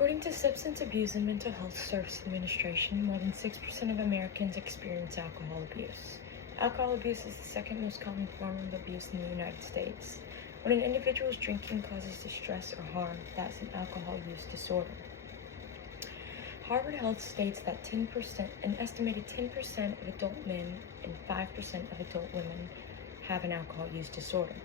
According to Substance Abuse and Mental Health Service Administration, more than 6% of Americans experience alcohol abuse. Alcohol abuse is the second most common form of abuse in the United States. When an individual's drinking causes distress or harm, that's an alcohol use disorder. Harvard Health states that an estimated 10% of adult men and 5% of adult women have an alcohol use disorder.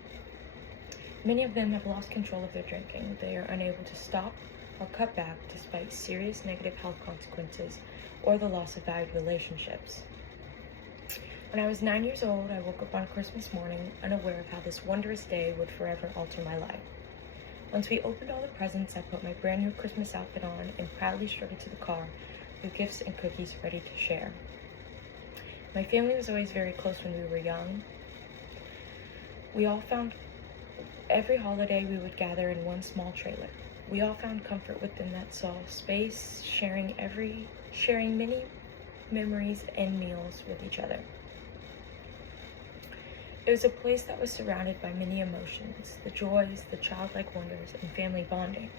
Many of them have lost control of their drinking. They are unable to stop or cut back despite serious negative health consequences or the loss of valued relationships. When I was 9 years old, I woke up on Christmas morning unaware of how this wondrous day would forever alter my life. Once we opened all the presents, I put my brand new Christmas outfit on and proudly strutted to the car with gifts and cookies ready to share. My family was always very close when we were young. Every holiday we would gather in one small trailer. We all found comfort within that small space, sharing many memories and meals with each other. It was a place that was surrounded by many emotions, the joys, the childlike wonders, and family bonding.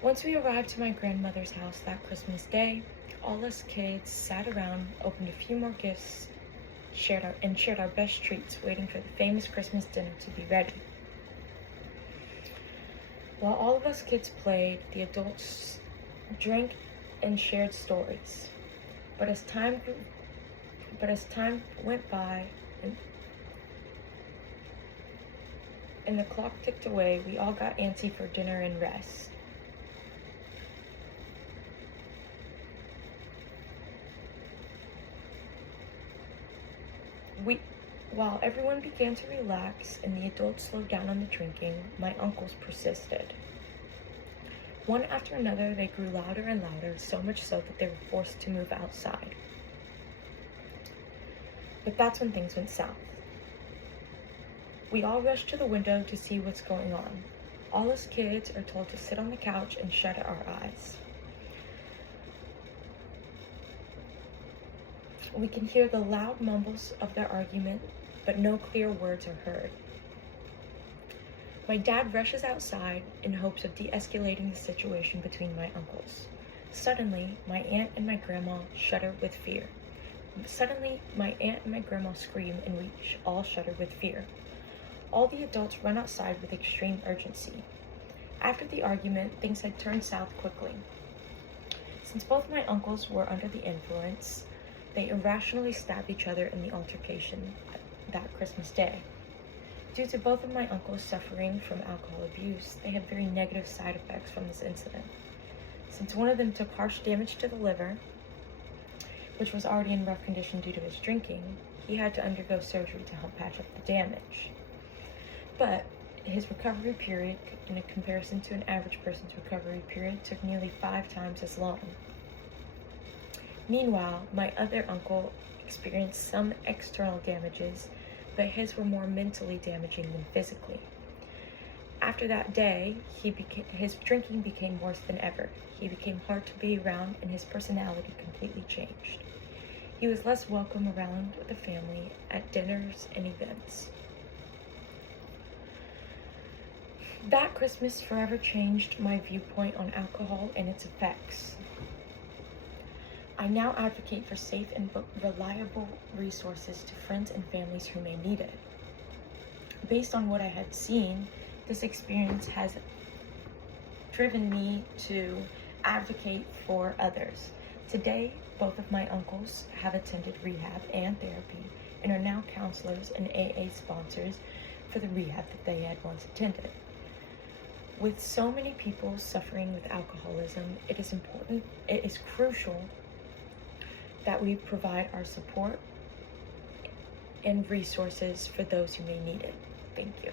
Once we arrived to my grandmother's house that Christmas day, all us kids sat around, opened a few more gifts, shared our best treats, waiting for the famous Christmas dinner to be ready. While all of us kids played, the adults drank and shared stories. But as time went by and the clock ticked away, we all got antsy for dinner and rest. While everyone began to relax and the adults slowed down on the drinking, my uncles persisted. One after another, they grew louder and louder, so much so that they were forced to move outside. But that's when things went south. We all rushed to the window to see what's going on. All us kids are told to sit on the couch and shut our eyes. We can hear the loud mumbles of their argument, but no clear words are heard. My dad rushes outside in hopes of de-escalating the situation between my uncles. Suddenly, my aunt and my grandma shudder with fear. Suddenly, my aunt and my grandma scream, and we all shudder with fear. All the adults run outside with extreme urgency. After the argument, things had turned south quickly. Since both my uncles were under the influence, they irrationally stabbed each other in the altercation that Christmas day. Due to both of my uncles suffering from alcohol abuse, they had very negative side effects from this incident. Since one of them took harsh damage to the liver, which was already in rough condition due to his drinking, he had to undergo surgery to help patch up the damage. But his recovery period, in comparison to an average person's recovery period, took nearly 5 times as long. Meanwhile, my other uncle experienced some external damages, but his were more mentally damaging than physically. After that day, his drinking became worse than ever. He became hard to be around, and his personality completely changed. He was less welcome around the family at dinners and events. That Christmas forever changed my viewpoint on alcohol and its effects. I now advocate for safe and reliable resources to friends and families who may need it. Based on what I had seen, this experience has driven me to advocate for others. Today, both of my uncles have attended rehab and therapy and are now counselors and AA sponsors for the rehab that they had once attended. With so many people suffering with alcoholism, it is crucial that we provide our support and resources for those who may need it. Thank you.